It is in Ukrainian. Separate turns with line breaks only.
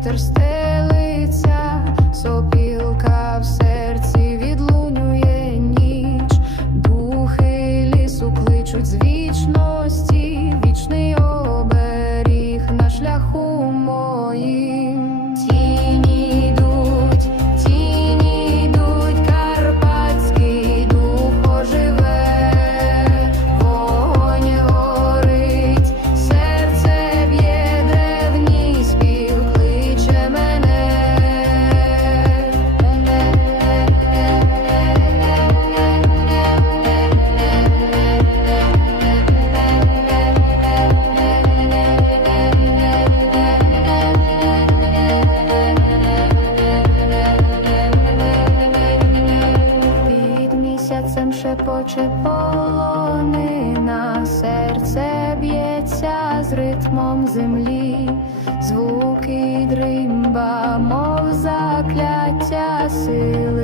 вітер сте. серцем шепоче полонина, серце б'ється з ритмом землі, звуки дримба, мов закляття сили.